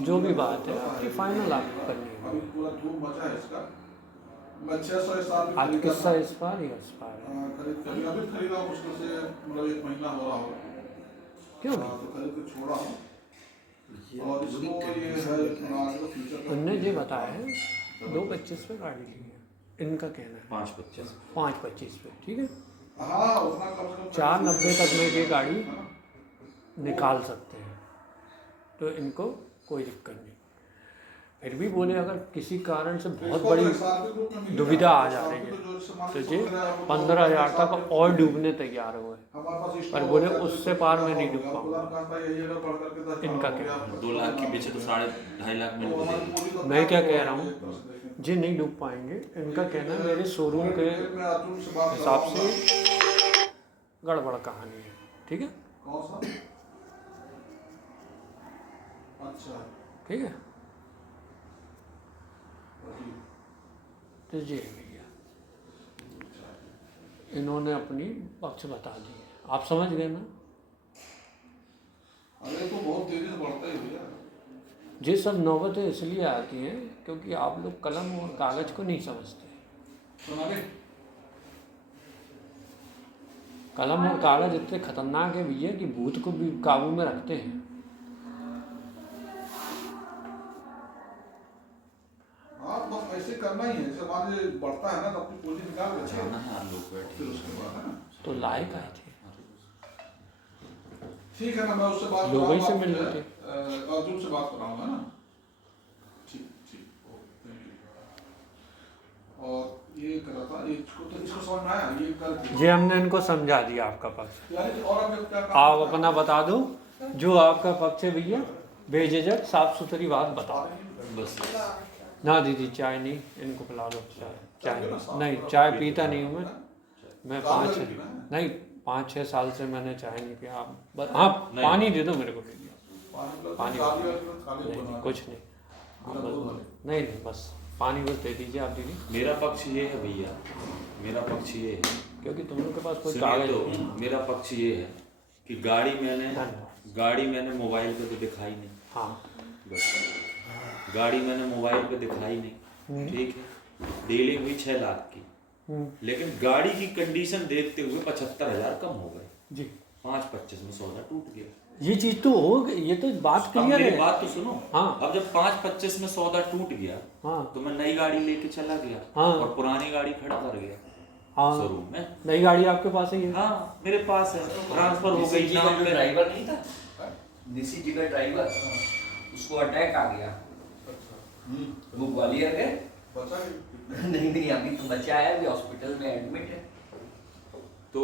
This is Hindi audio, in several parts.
जो भी बात है आपकी फाइनल आपको करनी है। अभी पूरा धूम मचा है इसका। मैं 600 इस साल में आज खरीदा किस्सा था। इस बार या इस बार है? खरीद कर अभी खरीदा मुश्किल से मतलब 1 महीना हो रहा होगा। क्यों तो खरीद के छोड़ा हूँ। और इसको ये है आगे का फ्यूचर का उनने ये बताया है 2.25 पे गाड़ी ली है, इनका कहना है 5.25 पे, ठीक है। हाँ उतना कम से कम 4.90 तक में ये गाड़ी निकाल सकते हैं, तो इनको कोई दिक्कत नहीं। फिर भी बोले अगर किसी कारण से बहुत बड़ी दुविधा आ जा रही है तो ये 15,000 तक और डूबने तैयार हुए, पर बोले उससे पार में नहीं डूब पाऊंगा। इनका क्या 2 लाख की बेचे तो 2.5 लाख में डूब जाएगी। मैं क्या कह रहा हूँ, जी नहीं डूब पाएंगे। इनका कहना है मेरे शोरूम के हिसाब से गड़बड़ कहानी है, ठीक है। कौन सा? अच्छा ठीक है, तो जी भैया इन्होंने अपनी पक्ष बता दी है, आप समझ गए ना। अरे तो बहुत तेजी से बढ़ता ही भैया। ये सब नौबतें इसलिए आती हैं क्योंकि आप लोग कलम और कागज को नहीं समझते। सुना दे। कलम और कागज इतने खतरनाक है भैया कि भूत को भी काबू में रखते हैं। हाँ बस ऐसे करना ही है, जैसे मान लीजिए बढ़ता है ना तो अपनी पूंजी निकाल के जाना है लोग बैठे फिर उसके बाद है ना। तो लायक आए थे, ठीक है ना, मैं उससे बात लोग ही से कराऊंगा, मिल रहे थे। अर्जुन से बात कराऊंगा ना। ठीक ठीक ओके थैंक यू। और ये करा था इसको तो इसको समझ में आया ये कर ये हमने इनको समझा दिया आपका पक्ष। यानी कि और अब क्या काम आप अपना बता दो जो आपका पक्ष है भैया, बेझिझक साफ सुथरी बात बताओ। बस ना दीदी चाय नहीं, इनको पिला दो चाय नहीं, चाय पीता नहीं हूँ मैं 5-6 साल से मैंने चाय नहीं पिया। आप हाँ पानी दे दो मेरे को, पानी नहीं, कुछ नहीं, नहीं बस पानी बस दे दीजिए आप दीदी। मेरा पक्ष ये है भैया, मेरा पक्ष ये है, क्योंकि तुम लोग के पास कोई सुनिए कागज तो नहीं। मेरा पक्ष ये है कि गाड़ी मैंने मोबाइल पे तो दिखाई नहीं। हाँ बस गाड़ी मैंने मोबाइल पे दिखाई नहीं, ठीक है। डीलिंग हुई 6 लाख की, लेकिन गाड़ी की कंडीशन देखते हुए 75,000 कम हो गए जी। 5.25 में सौदा टूट गया। ये चीज तो हो गई, ये तो बात अब क्लियर मेरी है। बात तो सुनो। हाँ। अब जब 5.25 में सौदा टूट गया हाँ तो मैं नई गाड़ी लेके चला गया। हाँ। और पुरानी गाड़ी खड़ा कर गया हाँ शोरूम में। नई गाड़ी आपके पास ही है। हाँ मेरे पास है, ट्रांसफर हो गई नाम पे। ड्राइवर नहीं था, निशी जी का ड्राइवर, उसको अटैक आ गया। वो ग्वालियर गए। बचा नहीं अभी तो बचा है, अभी हॉस्पिटल में एडमिट है। तो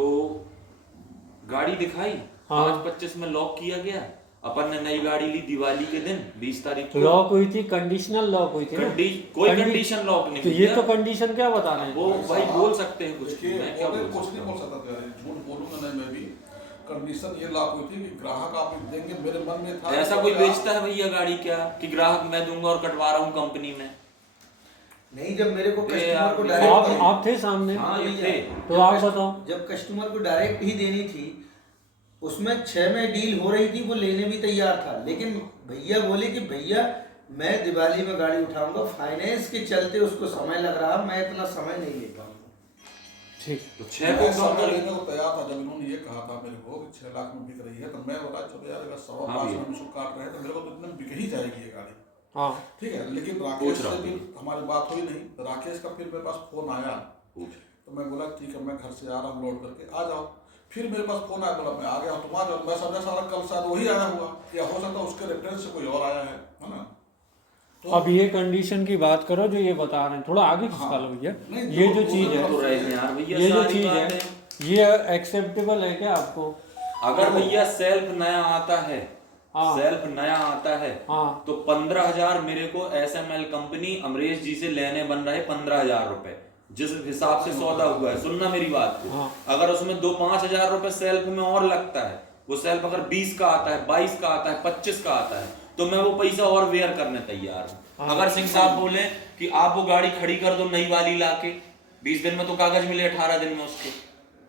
गाड़ी दिखाई, हाँ। 5.25 में लॉक किया गया। अपन ने नई गाड़ी ली दिवाली के दिन 20 तारीख को। लॉक हुई थी, कंडीशनल लॉक हुई थी ना? कोई कंडीशन लॉक नहीं। तो ये तो कंडीशन क्या बता रहे हैं? वो भाई बोल सकते हैं कुछ, देखिए मैं क्या बोल कुछ सकता नहीं हूँ। बोल सकता था, झूठ बोलूंगा नहीं मैं भी। कंडीशन ये लागू हुई थी कि ग्राहक आप देंगे, मेरे मन में था ऐसा कोई बेचता है भैया गाड़ी क्या कि ग्राहक मैं दूंगा और कटवा रहा हूँ कंपनी में? नहीं, जब मेरे को ये कस्टमर को आप डायरेक्ट आप थे सामने? हाँ ये थे। तो आप बताओ। जब कस्टमर को डायरेक्ट ही देनी थी, उसमें 6 में डील हो रही थी, वो लेने भी तैयार था, लेकिन भैया बोले कि भैया मैं दिवाली में गाड़ी उठाऊंगा, फाइनेंस के चलते उसको समय लग रहा, मैं इतना समय नहीं ले पाऊंगा। ठीक। तो 6 को मैं कम समय कर लेने को तैयार था। जब इन्होंने ये कहा था मेरे को कि 6 लाख में बिक रही है, तो मैं बोला चलो यार अगर 5.25 हाँ में इसको काट रहे हैं तो मेरे को तो इतने में बिक ही जाएगी ये गाड़ी। हाँ ठीक है, लेकिन राकेश से भी हमारी बात हुई नहीं। तो राकेश का फिर मेरे पास फोन आया, तो मैं बोला ठीक है मैं घर से आ रहा हूँ लौट करके, आ जाओ। फिर मेरे पास फोन आया, बोला मैं आ गया, तुम आ जाओ। मैं समझा सारा कल शायद वही आया हुआ, या हो सकता है उसके रेफरेंस से कोई और आया है ना। तो अब ये कंडीशन की बात करो जो ये बता रहे हैं, थोड़ा आगे खिसका लो भैया। नहीं, ये जो जो चीज है, तो रहे हैं यार भैया, ये जो सारी चीज है बातें। ये एक्सेप्टेबल है क्या आपको? अगर भैया सेल्फ नया आता है, हाँ। सेल्फ नया आता है हाँ तो 15,000 मेरे को SML कंपनी अमरीश जी से लेने बन रहे 15,000 रुपए, जिस हिसाब से सौदा हुआ है। सुनना मेरी बात को। हाँ। अगर उसमें 2-5,000 रुपए सेल्फ में और लगता है, वो सेल्फ अगर 20 का आता है, 22 का आता है, 25 का आता है, तो मैं वो पैसा और वेयर करने तैयार हूँ। हाँ। अगर सिंह साहब बोले कि आप वो गाड़ी खड़ी कर दो नई वाली लाके, 20 दिन में तो कागज मिले 18 दिन में उसके,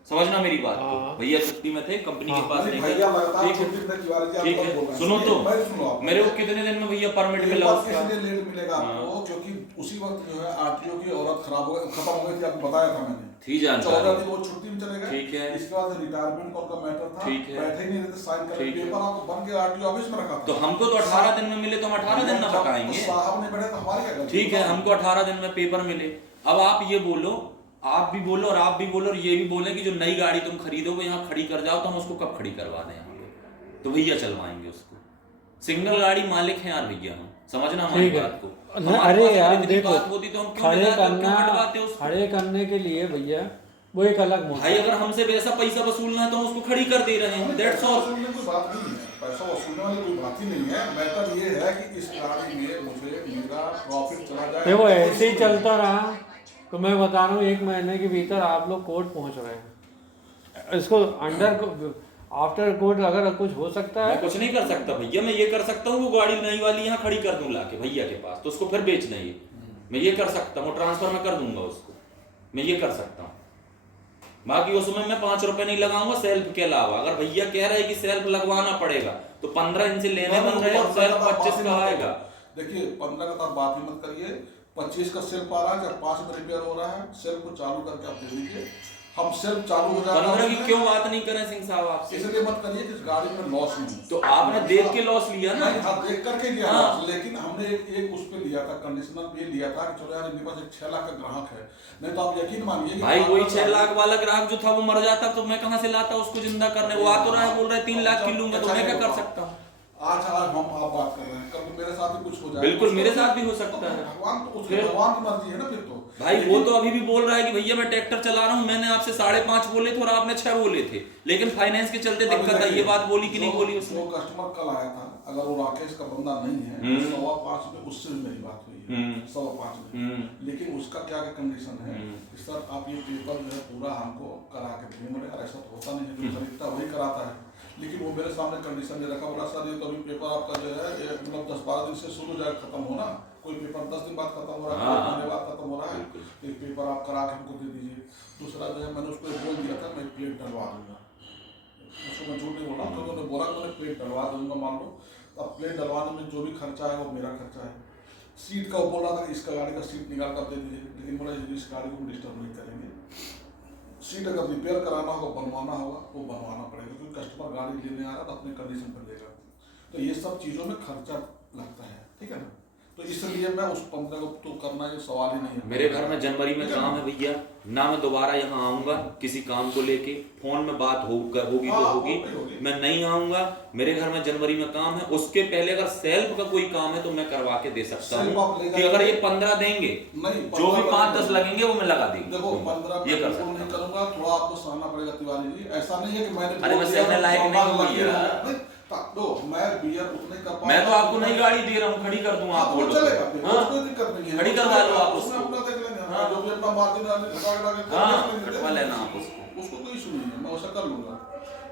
समझना मेरी बात को। हाँ। भैया छुट्टी में थे, कंपनी के पास नहीं भैया थे। लगातार ठीक है, छुट्टी पे तिवारी जी आप ठीक कब है, बोल रहे हैं? सुनो तो, मैं सुनो आप। मेरे को कितने दिन में भैया परमिट ये मिला बात उसका? इसलिए लेट मिलेगा आपको क्योंकि उसी वक्त जो है आरटीओ की औरत खत्म हो गई थी, आपको बताया था मैंने। थी जानकारी। 14 दिन वो छुट्टी में चले गए। ठीक है। इसके बाद रिटायरमेंट का उनका मैटर था। ठीक है। बैठे ही नहीं रहते, साइन कर ठीक है। पेपर आपको बन के आरटीओ ऑफिस में रखा था। तो हमको तो 18 दिन में मिले, तो हम 18 दिन में पकाएंगे। साहब ने बैठे तो हमारी क्या गलती? ठीक है, हमको 18 दिन में पेपर मिले। अब आप ये बोलो, आप भी बोलो और आप भी बोलो और ये भी बोले कि जो नई गाड़ी तुम खरीदोगे यहाँ खड़ी कर जाओ, तो हम उसको कब खड़ी करवा दें यहाँ पे? तो भैया चलवाएंगे उसको। सिंगल गाड़ी मालिक हैं यार भैया, हम समझना हमारी ठीक है। बात को। न, हमारे अरे पास यार अगर इतनी देखो, बात होती तो हम क्यों खड़े ले जाते, करना, क्यों हटवाते उसको? खड़े करने के लिए भैया वो एक अलग मोड़ भाई अगर हमसे वैसा पैसा वसूलना है तो हम उसको खड़ी कर दे रहे हैं, दैट्स ऑल। वसूलने की कोई बात नहीं है, पैसा वसूलने वाली कोई बात ही नहीं है। मैटर ये है कि इस गाड़ी में मुझे मेरा प्रॉफिट चला जाए। देखो ऐसे ही चलता रहा तो मैं बता रहा हूँ 1 महीने के भीतर आप लोग कोर्ट पहुंच रहे हैं। इसको आफ्टर कोर्ट अगर कुछ हो सकता मैं है। कुछ नहीं कर सकता भैया, मैं ये कर सकता हूँ वो गाड़ी नई वाली यहाँ खड़ी कर दूं लाके भैया के पास, तो उसको फिर बेचना ही मैं ये कर सकता हूँ, ट्रांसफर में कर दूंगा उसको, मैं ये कर सकता हूँ। बाकी उसमें मैं 5 रुपए नहीं लगाऊंगा सेल्फ के अलावा। अगर भैया कह रहे हैं कि सेल्फ लगवाना पड़ेगा तो 15 इनसे लेने बन रहे हैं, सेल्फ 25 का आएगा। देखिए 15 का तो आप बात ही मत करिए, 25 का सेल्फ आ रहा है, जब 5 में रिपेयर हो रहा है, सेल्फ को चालू करके आप दे दीजिए, हम सेल्फ चालू हो जाएगा। 15 की क्यों बात नहीं करें सिंह साहब आपसे? इसलिए मत करिए कि इस गाड़ी में लॉस नहीं। तो आपने देख के लॉस लिया ना? हाँ, देख करके लिया हाँ। loss, लेकिन हमने एक उस पे लिया था, कंडीशनल पे लिया था कि चलो यार इनके पास एक 6 लाख का ग्राहक है। नहीं तो आप यकीन मानिए कि भाई वही 6 लाख वाला ग्राहक जो था वो मर जाता तो मैं कहां से लाता उसको जिंदा करने? वो आ तो रहा है, बोल रहा है 3 लाख की लूंगा, तो मैं क्या कर सकता हूँ? आज हम आप बात कर रहे हैं, कल मेरे साथ भी कुछ हो जाए। बिल्कुल मेरे साथ भी हो सकता है। भगवान तो उसके फिर? भगवान की मर्जी है ना फिर तो। भाई वो तो अभी भी बोल रहा है कि भैया मैं ट्रैक्टर चला रहा हूँ, मैंने आपसे 5.5 बोले थे और आपने 6 बोले थे, लेकिन फाइनेंस के चलते दिक्कत है। ये बात बोली कि नहीं बोली उसने? वो कस्टमर कल आया था, अगर वो राकेश का बंदा नहीं है, 5.25 में उससे भी मेरी बात हुई है, 5.25 में। लेकिन उसका क्या कंडीशन है कि सर आप ये पेपर जो है पूरा हमको करा के देंगे। मैंने कहा ऐसा तो होता नहीं है, जो खरीदता वही कराता है। लेकिन वो मेरे सामने कंडीशन ये रखा, बोला सर ये तो अभी पेपर आपका जो है मतलब 10-12 दिन से शुरू जाए खत्म होना, कोई पेपर 10 दिन बाद खत्म हो रहा है, 1 महीने बाद खत्म हो रहा है, एक पेपर आप करा के हमको दे दीजिए। दूसरा जो है मैंने उसको बोल दिया था मैं प्लेट डलवा दूंगा, उसको मैं झूठ नहीं बोला, तो उन्होंने बोला कि मैंने प्लेट डलवा दूंगा। मान लो अब प्लेट डलवाने में जो भी खर्चा है वो मेरा खर्चा है। सीट का वो बोल रहा था कि इसका गाड़ी का सीट निकाल कर दे दीजिए, लेकिन बोला इस गाड़ी को डिस्टर्ब नहीं करेंगे, सीट अगर रिपेयर कराना होगा बनवाना होगा वो बनवाना पड़ेगा, क्योंकि कस्टमर गाड़ी लेने आ रहा है तो अपने कंडीशन पर लेगा, तो ये सब चीज़ों में खर्चा लगता है, ठीक है ना। तो इसलिए मैं उस 15 को तो करना ये सवाल ही नहीं है। मेरे घर में जनवरी में काम है भैया, ना मैं दोबारा यहाँ आऊंगा किसी काम को लेके, फोन में बात होगी तो होगी, मैं नहीं आऊंगा। मेरे घर में जनवरी में काम है, उसके पहले अगर सेल्फ का कोई काम है तो मैं करवा के दे सकता हूँ कि अगर ये 15 देंगे, जो भी 5-10 लगेंगे वो मैं लगा देंगे। देखो 15 ये कर बिल्कुल नहीं करूंगा, थोड़ा आपको सहना पड़ेगा तिवारी जी। ऐसा नहीं है कि मैंने अरे मैं सहने लायक नहीं हूँ भैया। तो मैं बियर उतने का मैं तो आपको नई गाड़ी दे रहा हूँ, खड़ी कर दूं आप बोलो चलेगा, हाँ? कोई दिक्कत नहीं है, खड़ी करवा लो आप उसको, अपना देख लेंगे, हाँ जो भी अपना मार्जिन कटवा लेना आप उसको, उसको कोई इशू नहीं है, मैं वैसा कर लूंगा।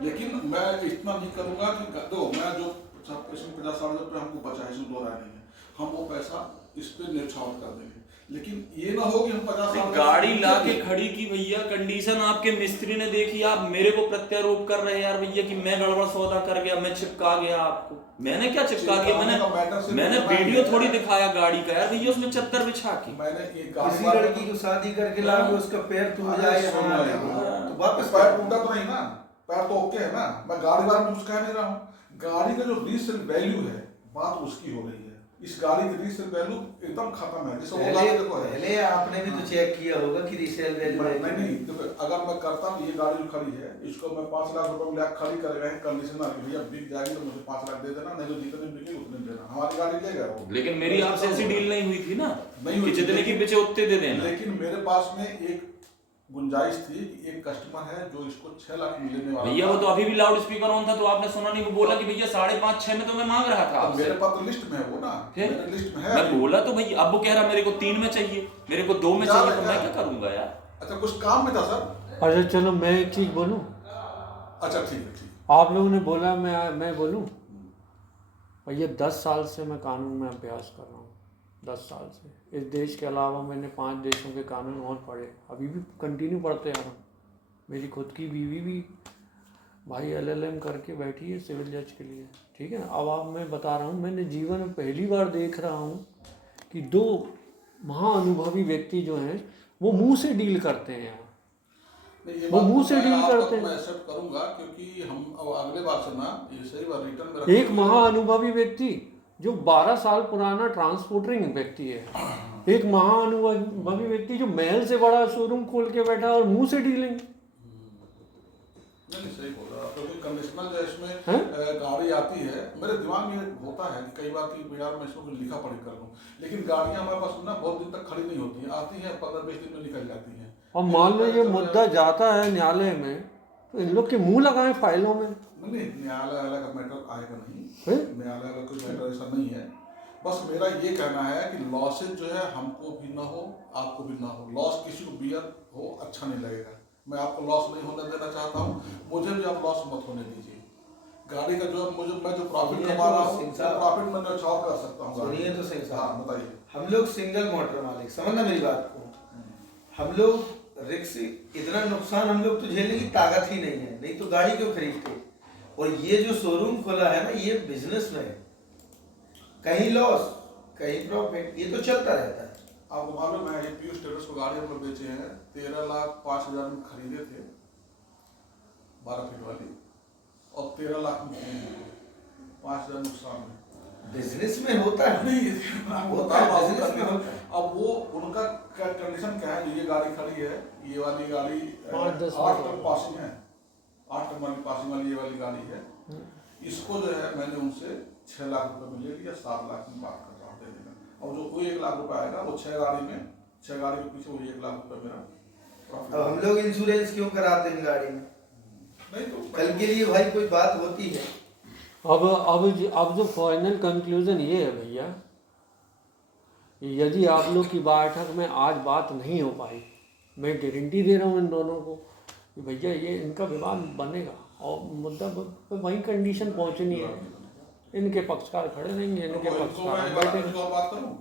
लेकिन मैं इतना नहीं करूंगा कि दो मैं जो 50-60 रुपये हमको बचा है, इसमें 2 राय नहीं है, हम वो पैसा इस पे न्यौछावर कर देंगे। लेकिन ये ना हो कि हम 50 गाड़ी लाके खड़ी की भैया, कंडीशन आपके मिस्त्री ने देखी, आप मेरे को प्रत्यारोप कर रहे हैं यार भैया कि मैं गड़बड़ सौदा कर गया, मैं चिपका गया आपको। मैंने क्या चिपका दिया? मैंने वीडियो थोड़ी दिखाया गाड़ी का यार भैया, उसमें चद्दर बिछा के। मैंने एक किसी लड़की को शादी करके लाके उसका पैर टूट जाए तो वापस पैर टूटा तो नहीं ना, पैर तो ओके है ना, मैं गाड़ी बार में कुछ कह नहीं रहा हूँ। गाड़ी का जो रीसेल वैल्यू है बात उसकी हो रही है, इस गाड़ी की रीसेल वैल्यू एकदम खत्म है। जैसे वो गाड़ी देखो है, पहले आपने भी तो चेक किया होगा कि रीसेल वैल्यू है। नहीं देखो, अगर मैं करता हूँ ये गाड़ी जो खड़ी है इसको मैं 5 लाख रुपए में खड़ी कर रहे हैं, कंडीशन आ भैया बिक जाएगी तो मुझे 5 लाख दे देना, नहीं तो जितने बिकेगी उतने देना, हमारी गाड़ी ले गया वो। लेकिन मेरी आपसे ऐसी डील नहीं हुई थी ना, नहीं हुई, जितने की बेचे उतने दे देना। लेकिन मेरे पास में एक गुंजाइश थी कि एक कस्टमर है जो इसको 6 लाख में लेने वाला भैया, वो तो अभी भी लाउड स्पीकर ऑन था तो आपने सुना नहीं? वो बोला कि भैया 5.5-6 में तो मैं मांग रहा था आपसे। मेरे पास तो लिस्ट में है वो ना, मेरे लिस्ट में है। मैं बोला तो भैया, अब वो कह रहा मेरे को 3 में चाहिए, मेरे को 2 में चाहिए, तो मैं क्या करूंगा यार? अच्छा कुछ काम में था सर? अच्छा चलो मैं एक चीज़ बोलूँ, अच्छा ठीक है, ठीक। आप लोगों ने बोला मैं बोलूँ भैया, 10 साल से मैं कानून में अभ्यास कर रहा हूँ, 10 साल से। इस देश के अलावा मैंने 5 देशों के कानून और पढ़े, अभी भी कंटिन्यू पढ़ते आ रहा हूँ। मेरी खुद की बीवी भी भाई LLM करके बैठी है सिविल जज के लिए, ठीक है। अब आप मैं बता रहा हूँ, मैंने जीवन में पहली बार देख रहा हूँ कि दो महाअनुभवी व्यक्ति जो हैं वो मुंह से डील करते हैं यहाँ। नहीं, ये वो बात मुंह तो से मैं डील आप करते तक हैं। मैं एक्सेप्ट करूंगा, क्योंकि हम अब अगले बार से ना ये सही बात रिटर्न में एक रखेंगे। महाअनुभवी व्यक्ति जो 12 साल पुराना ट्रांसपोर्टिंग व्यक्ति है, एक महाअनुभवी व्यक्ति जो महल से बड़ा शोरूम खोल के बैठा और मुंह से डीलिंग। नहीं सही बोल रहा है, क्योंकि कंडीशनल जो इसमें हैं? गाड़ी आती है, मेरे दिमाग में होता है कि कई बार कि यार मैं इसको कुछ लिखा पढ़ी कर लूँ, लेकिन गाड़ियाँ हमारे पास ना बहुत दिन तक खड़ी नहीं होती हैं, आती हैं 15-20 दिन में निकल जाती हैं। और मान लो ये मुद्दा जाता है न्यायालय में, तो इन लोग के मुंह लगाएं फाइलों में। नहीं, न्यायालय का मैटर आएगा नहीं, हैं? न्यायालय का कोई मैटर ऐसा नहीं है। बस मेरा ये कहना है कि लॉसेज जो है हमको भी ना हो, आपको भी ना हो। लॉस किसी को बियर हो अच्छा नहीं लगेगा, मैं आपको लॉस नहीं होने देना चाहता हूँ, मुझे भी आप लॉस मत होने दीजिए। गाड़ी का जो मैं जो प्रॉफिट सुनिए कमा तो रहा हूँ, सिंह वो साहब, प्रॉफिट मैं न्यौछावर कर सकता हूँ। सुनिए तो सिंह साहब, हाँ बताइए। हम लोग सिंगल मोटर मालिक, समझना मेरी बात को, हम लोग रिस्क इतना नुकसान हम लोग तो झेलने की ताकत ही नहीं है, नहीं तो गाड़ी क्यों खरीदते। और ये जो शोरूम खोला है ना, ये बिजनेस में है, कहीं लॉस कहीं प्रॉफिट, ये तो चलता रहता है। आपको मालूम है ये पीयूष ट्रेडर्स को गाड़ी हम लोग बेचे हैं 13,05,000 में खरीदे थे 12 फीट वाली, और 13 लाख में 5,000 नुकसान में। बिजनेस में होता है, नहीं होता है, बिजनेस में होता है। अब वो उनका कंडीशन क्या है, ये गाड़ी खड़ी है, ये वाली गाड़ी 5-10 8 टन पासिंग है, 8 टन वाली पासिंग वाली ये वाली गाड़ी है। इसको जो है मैंने उनसे 6 लाख रुपए में ले लिया, 7 लाख में बात कर रहा हूँ दे देना। और जो कोई 1 लाख रुपए आएगा वो 6 गाड़ी के पीछे वो 1 लाख रुपए मेरा प्रॉफिट। अब हम लोग इंश्योरेंस क्यों कराते हैं गाड़ी में, नहीं तो कल के लिए भाई कोई बात होती है। अब जो फाइनल कंक्लूजन ये है भैया, यदि आप लोग की बैठक में आज बात नहीं हो पाई, मैं गारंटी दे रहा हूँ इन दोनों को कि भैया ये इनका विवाद बनेगा और मुद्दा पे वही कंडीशन पहुँचनी है। इनके पक्षकार खड़े रहेंगे, इनके पक्षकार बैठे, बात करूँ।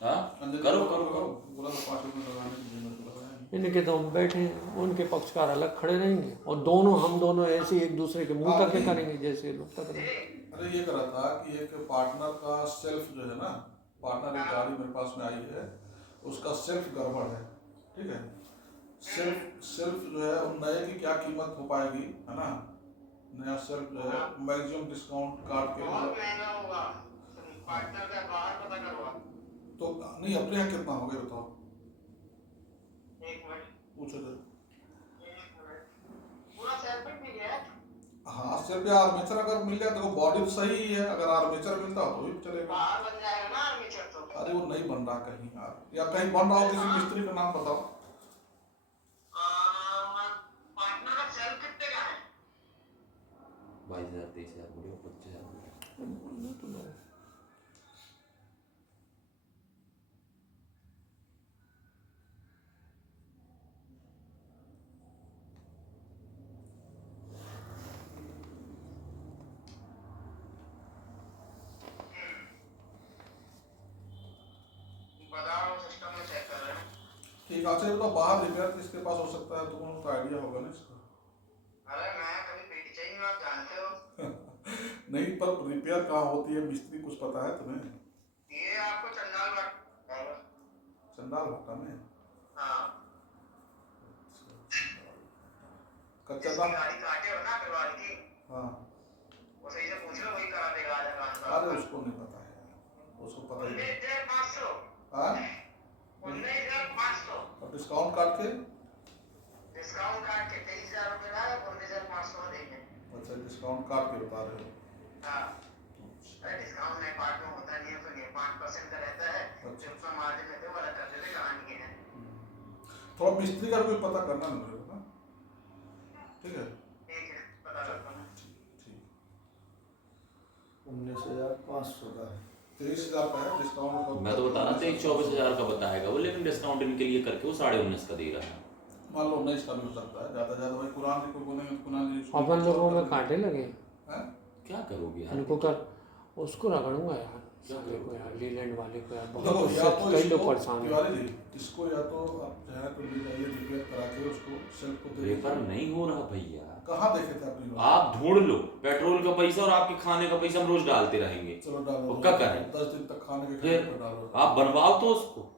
हाँ करो करो करो। बोला तो 5 रुपए लगाने के लिए मेरे को लगाया। इनके तो हम बैठे हैं, उनके पक्षकार अलग खड़े रहेंगे और हम दोनों ऐसे एक दूसरे के मुंह तक करेंगे जैसे लोग तक रहे। अरे ये करा था कि एक पार्टनर का सेल्फ जो है ना, पार्टनर एक गाड़ी मेरे पास में आई है, उसका सेल्फ गड़बड़ है, ठीक है। सेल्फ जो है उन नए की क्या कीमत हो पाएगी, है ना। नया सेल्फ जो है मैक्सिमम डिस्काउंट काट के तो नहीं, अपने यहाँ कितना हो गया बताओ, पूछो जरा। हाँ सेल्फ या आर्मेचर अगर मिल जाए तो बॉडी तो सही ही है, अगर आर्मेचर मिलता हो तो भी चलेगा। अरे वो नहीं बन रहा कहीं यार, या कहीं बन रहा हो, किसी मिस्त्री का नाम बताओ। 22,000 23,000 बोले 25,000 ठीक है। अच्छा ये बताओ बाहर रिपेयर किसके पास हो सकता है, तुम लोगों को आइडिया होगा ना इसका। नहीं पर रिपेयर कहाँ होती है, मिस्त्री कुछ पता है तुम्हें? ये आपको चंडाल भट्टा में। हाँ। कच्चा जिसकी गाड़ी काटे हो ना फिर की, हाँ वो सही से पूछ लो, वही करा देगा आधा काम। अरे उसको नहीं पता है, उसको पता ही नहीं। 19,500। हाँ 19,500 और डिस्काउंट काट के, डिस्काउंट काट के 23,000 रुपए का 19,500 देंगे। अच्छा डिस्काउंट काट के बता रहे हो। हाँ डिस्काउंट नहीं पार्ट में होता नहीं है, तो ये 5% का रहता है, जो उसमें मार्जिन रहते हैं वो अलग कर देते कहानी है। थोड़ा मिस्त्री का कोई पता करना है मेरे को ना, ठीक है। ठीक है पता करता हूँ। ठीक 19,500 का है, 23,000 का है डिस्काउंट। मैं तो बता रहा था 24,000 का बताएगा वो, लेकिन डिस्काउंट इनके लिए करके वो 19,500 का दे रहा है। मान लो 19 का भी हो सकता है, ज्यादा भाई कुरान जी को बोलेंगे तो कुरान जी अपन लोगों में कांटे लगे, हैं? क्या करोगे यार? इनको कर उसको रगड़ूंगा यार। साले को यार, लीलैंड वाले को यार, देखो बहुत या तो कई लोग इसको परेशान हैं। तिवारी जी, इसको या तो आप चाहे तो ले जाइए रिपेयर करा के उसको सेल्फ को दे रेफर दीजिए। नहीं हो रहा भैया, कहाँ देखे थे अपनी बात? आप ढूंढ लो, पेट्रोल का पैसा और आपके खाने का पैसा हम रोज डालते रहेंगे, चलो डालो, वो क्या करें? 10 दिन तक खाने के फिर खाने पे डालो। आप बनवाओ तो उसको।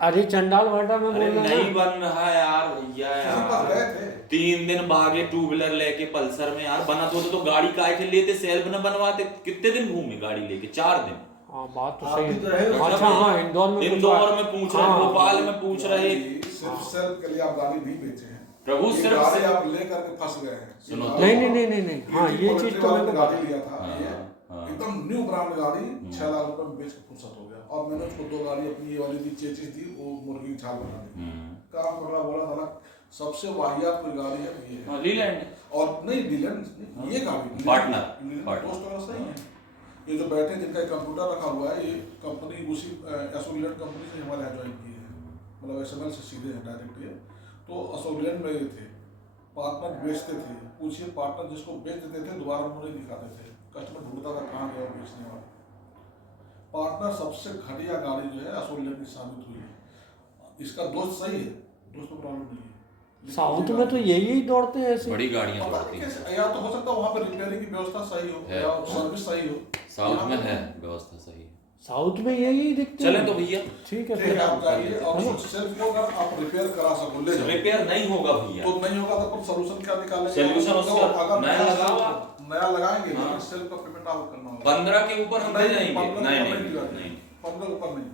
अरे चंडाल भाटा में अरे बोल रहा नहीं ना, बन रहा यार भैया किसी के पास गए यार, थे? 3 दिन भागे टू व्हीलर लेके पल्सर में यार, बना तो गाड़ी काहे के लेते, सेल्फ न बनवाते, कितने दिन घूमे गाड़ी लेके, 4 दिन। हाँ बात तो आप सही भी तो रहे हो। है। अच्छा हाँ, इंदौर में कुछ इंदौर बात- में पूछ रहे, हाँ, भोपाल में पूछ रहे, सिर्फ सेल्फ के लिए आप गाड़ी नहीं बेचे हैं प्रभु ये सिर्फ गाड़ी से- आप लेकर के फंस गए हैं। सुनो ये तो। नहीं नहीं नहीं नहीं नहीं, हाँ ये क्वालिटी चीज तो वाले मेरे को गाड़ी पता लिया था हाँ, ये हाँ। एकदम न्यू ब्रांड गाड़ी 6 लाख रुपए में बेच के फुर्सत हो गया। और मैंने उसको 2 गाड़ी अपनी ये वाली दी, चेचिस दी, वो मुर्गी की छाल बना दी। काम कर रहा, बोला था सबसे वाहियात कोई गाड़ी है तो ये है। लीलैंड और नहीं डीलर ये गाड़ी पार्टनर। दोस्त वगैरह सही है। ये जो बैठे जिनका कंप्यूटर रखा हुआ है, ये कंपनी उसी एसोलिएट कंपनी से हमारे यहाँ ज्वाइन की है, मतलब एसएमएल से सीधे हैं डायरेक्ट ये। तो एसोलिएट में ये थे पार्टनर, बेचते थे, पूछिए पार्टनर जिसको बेच देते थे दोबारा मुझे दिखाते थे, कस्टमर ढूंढता था कहाँ गया बेचने वाला। पार्टनर सबसे घटिया गाड़ी जो है एसोलिएट की साबित हुई है। इसका दोस्त सही है, दोस्त को प्रॉब्लम नहीं है। साउथ में तो यही दौड़ते हैं ऐसे। बड़ी गाड़ियां पता दौड़ती नहीं हैं, कैसे, या तो हो सकता है वहाँ पे रिपेयरिंग की व्यवस्था सही हो है। या सर्विस सही हो। साउथ यहाँ में पे- है व्यवस्था सही है। साउथ में यही दिखते चलें हैं। तो भैया, ठीक है ठीक है, फिर। आप जाइए और है ना? सेल्फ को अगर आप रिपेयर करा सको ले जाओ। रिपेयर नहीं होगा भैया, तो नहीं होगा तो कुछ सोल्यूशन क्या निकालेंगे? Solution तो उसका अगर नया सेल्फ- लगाओ आप। नया लगाएंगे हाँ। लेकिन सेल्फ का पेमेंट आपको करना होगा। 15 के ऊपर हम दे जाएंगे। 15 नहीं ऊपर नहीं जाएंगे। नहीं 15 ऊपर नहीं।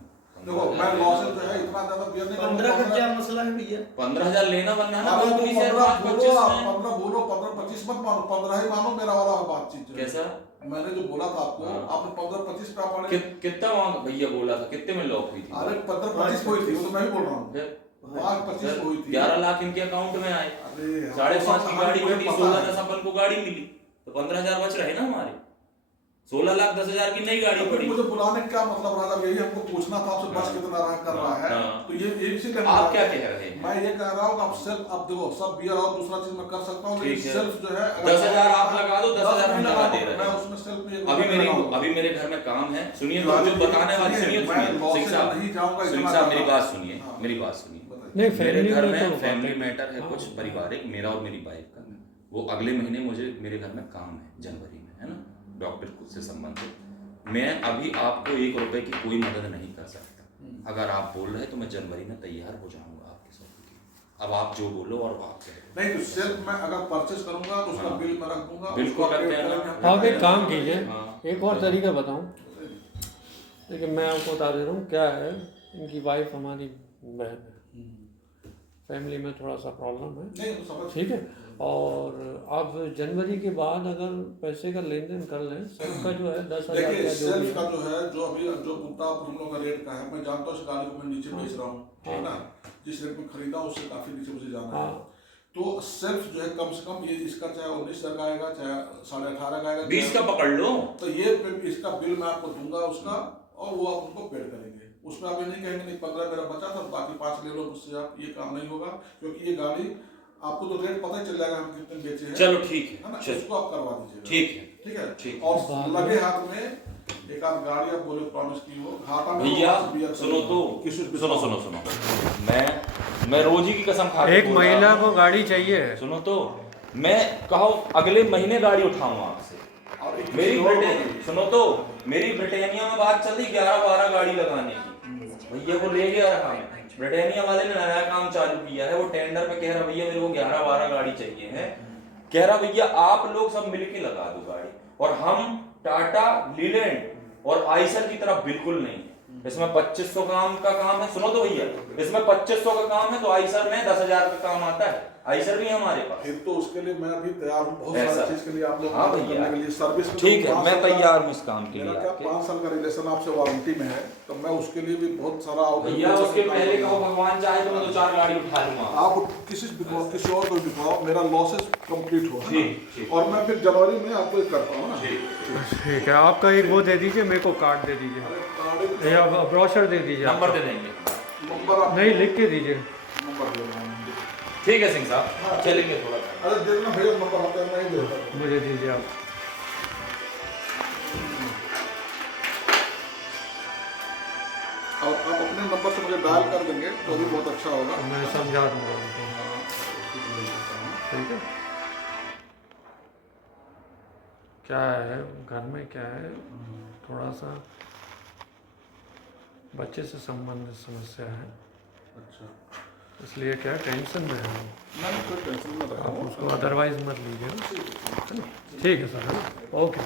देखो मैं लॉसेस जो है इतना ज्यादा बियर नहीं 15 का क्या मसला है भैया? 15,000 लेना बनना ना अरे तो कंपनी से 15 5-25 बोलो आप, में। 15 बोलो, 15-25 मत मानो, 15 ही मानो मेरा वाला बातचीत जो है। कैसा? मैंने जो बोला था आपको, हाँ। आपने 15-25 पे आप आने- कितना मांग भैया बोला था, कितने में लॉक हुई थी? अरे 15-25 हुई थी, वो तो मैं भी बोल रहा हूँ। फिर 25 हुई थी। 11 लाख इनके अकाउंट में आए, अरे 5.5 की गाड़ी हमें घटी, पता 16 है। दस अपन को गाड़ी मिली, तो 15,000 बच रहे ना हमारे। 16,10,000 की नई गाड़ी अभी पड़ी। मुझे बुलाने का क्या मतलब रहा था, यही हमको पूछना था आपसे, बस कितना रहा कर रहा है। हाँ। तो ये इसीलिए आप क्या कह रहे हैं? मैं ये कह रहा हूँ कि आप सेल्फ, आप देखो सब बियर और दूसरा चीज मैं कर सकता हूँ, ठीक लेकिन है। सेल्फ जो है 10,000 आप लगा दो, 10,000 हम लगा दे रहे मैं हैं। उसमें सेल्फ में अभी मेरे घर में काम है, सुनिए तो जो बताने वाले, सुनिए मैं सिंह लॉस से साहब, नहीं जाऊंगा, सिंह इतना साहब मेरी ज्यादा। बात सुनिए, हाँ। मेरी बात सुनिए। नहीं मेरे फैमिली घर में में तो फैमिली बात है। मैटर है, हाँ। कुछ पारिवारिक, मेरा और मेरी वाइफ का। वो अगले महीने मुझे मेरे घर में काम है जनवरी में, है ना, डॉक्टर से संबंधित। मैं अभी आपको 1 रुपए की कोई मदद नहीं कर सकता। अगर आप बोल रहे तो मैं जनवरी में तैयार हो जाऊंगा आपके साथ। अब आप जो बोलो और आप कहें। नहीं तो सेल्फ मैं अगर परचेस करूंगा तो उसका हाँ। बिल मैं रख दूंगा, बिल्कुल उसको रखते update हैं ना। करेंगे, आप एक काम कीजिए, हाँ। एक और तरीका बताऊं। देखिए मैं आपको बता दे रहा हूँ क्या है, इनकी वाइफ हमारी बहन है, फैमिली में थोड़ा सा प्रॉब्लम है, नहीं तो समझ ठीक है। और आप जनवरी के बाद अगर पैसे का लेन देन कर लें, सेल्फ का जो है 10,000 देखिए का जो भी सेल्फ का है, जो है, जो अभी जो मुद्दा हम लोग का रेट का है, मैं जानता हूँ इस गाड़ी को मैं नीचे बेच रहा हूँ, ठीक है ना, जिस रेट में खरीदा उससे काफी नीचे मुझे जाना है। हाँ। तो सेल्फ जो है कम से कम ये इसका चाहे 19,000 का आएगा, चाहे 18.5 का आएगा, 20 का पकड़ लो। तो ये इसका बिल मैं आपको दूंगा उसका, और वो आप उनको पेड करेंगे। उसमें आप ये नहीं कहेंगे नहीं 15 मेरा बचा था बाकी 5 ले लो मुझसे, आप ये काम नहीं होगा, क्योंकि ये गाड़ी आपको तो रेट पता ही चल जाएगा हम कितने बेचे हैं। चलो ठीक है है, ना, चलो इसको आप करवा दीजिएगा। ठीक है। ठीक है, ठीक। और लगे हाथ में एक आध गाड़ी आप बोले प्रॉमिस की हो, घाटा में भैया वहाँ से बियर सुनो तो, किसी सुनो सुनो सुनो, मैं रोजी की कसम खा के एक बोल रहा महिला हूं। को गाड़ी चाहिए। सुनो तो, मैं कहो अगले महीने गाड़ी उठाऊंगा आपसे। और एक मेरी किसी और को ब्रिटेन भी। सुनो तो, मेरी ब्रिटानिया में बात चल रही 11-12 गाड़ी लगाने की। भैया को ले गया रहा मैं, ब्रिटानिया वाले ने नया काम चालू किया है, वो टेंडर पे कह रहा भैया मेरे को 11-12 गाड़ी चाहिए है। कह रहा भैया आप लोग सब मिलके लगा दो गाड़ी, और हम टाटा, लीलैंड और आइसर की तरफ बिल्कुल नहीं है। इसमें 2500 का काम है। सुनो तो भैया, इसमें 2500 का काम है, तो आइसर में 10,000 का काम आता है। आइसर भी है हमारे पास। फिर तो उसके लिए मैं अभी तैयार हूँ, बहुत ऐसा। सारी चीज के लिए आप लोग हाँ मदद भैया। करने के लिए सर्विस में। ठीक है, 5 मैं साल का- तैयार हूँ इस काम के मेरा लिए क्या आपके। 5 साल का रिलेशन आपसे वारंटी में है, तो मैं उसके लिए भी बहुत सारा भैया उसके पहले कहो भगवान चाहे तो मैं 2-4 गाड़ी उठा लूंगा। आप किसी किसी और को दिखाओ, मेरा लॉसेस कंप्लीट हो, है ना? ठीक। और मैं फिर जनवरी में आपको ये करता हूँ ना। ठीक है, आपका एक वो दे दीजिए, मेरे को कार्ड दे दीजिए या ब्रोशर दे दीजिए। नंबर दे देंगे। नंबर आप नहीं, लिख के दीजिए। नंबर दे रहा हूँ। ठीक है सिंह साहब, चलेंगे थोड़ा। अरे देखना भैया नंबर आता है, नहीं देता। मुझे दीजिए आप। और आप अपने नंबर से मुझे डायल कर देंगे तो भी बहुत अच्छा होगा। तो मैं समझा दूंगा उनको। ठीक है। क्या है घर में, क्या है, थोड़ा सा बच्चे से संबंधित समस्या है, अच्छा, इसलिए क्या टेंशन में है। नहीं कोई टेंशन मत आप रखो। उसको अदरवाइज मत लीजिए। ठीक है सर, है ना? ओके।